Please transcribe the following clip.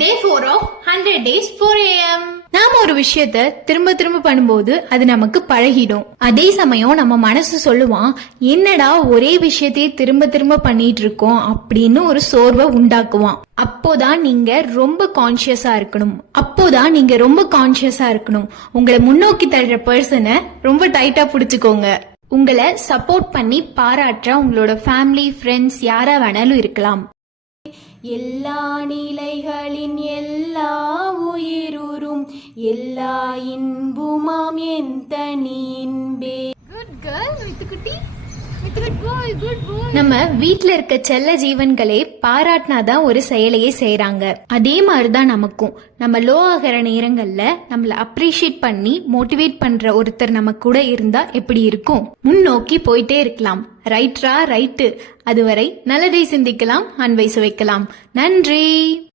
Day 4 of 100 days 4 AM. நாம ஒரு விஷயத்த திரும்ப திரும்ப பண்ணும்போது அது நமக்கு பழகிடும். அதே சமயம் நம்ம மனசு சொல்லுவான், என்னடா ஒரே விஷயத்தையே திரும்ப திரும்ப பண்ணிட்டு இருக்கோம் அப்படின்னு ஒரு சோர்வை உண்டாக்குவான். அப்போதான் நீங்க ரொம்ப கான்சியஸா இருக்கணும். உங்களை முன்னோக்கி தள்ளுற பர்சனை ரொம்ப டைட்டா புடிச்சுக்கோங்க. உங்களை சப்போர்ட் பண்ணி பாராட்ட உங்களோட ஃபேமிலி, ஃப்ரெண்ட்ஸ் யாரா வேணாலும் இருக்கலாம். எல்லா நிலைகளின் எல்லா உயிருறும் எல்லா இன்புமாம் என் தனின்பே. Good girl மித்துக்குட்டி. நம்ம வீட்ல இருக்க செல்ல ஜீவன்களே பாராட்டினாதான் ஒரு செயலையே செய்யறாங்க. அதே மாதிரிதான் நமக்கும் நம்ம லோ ஆகிற நேரங்கள்ல நம்மள அப்ரிஷியேட் பண்ணி மோட்டிவேட் பண்ற ஒருத்தர் நம்ம கூட இருந்தா எப்படி இருக்கும்? முன்னோக்கி போயிட்டே இருக்கலாம். ரைட்டு. அதுவரை நல்லதை சிந்திக்கலாம், அன்பை சுவைக்கலாம். நன்றி.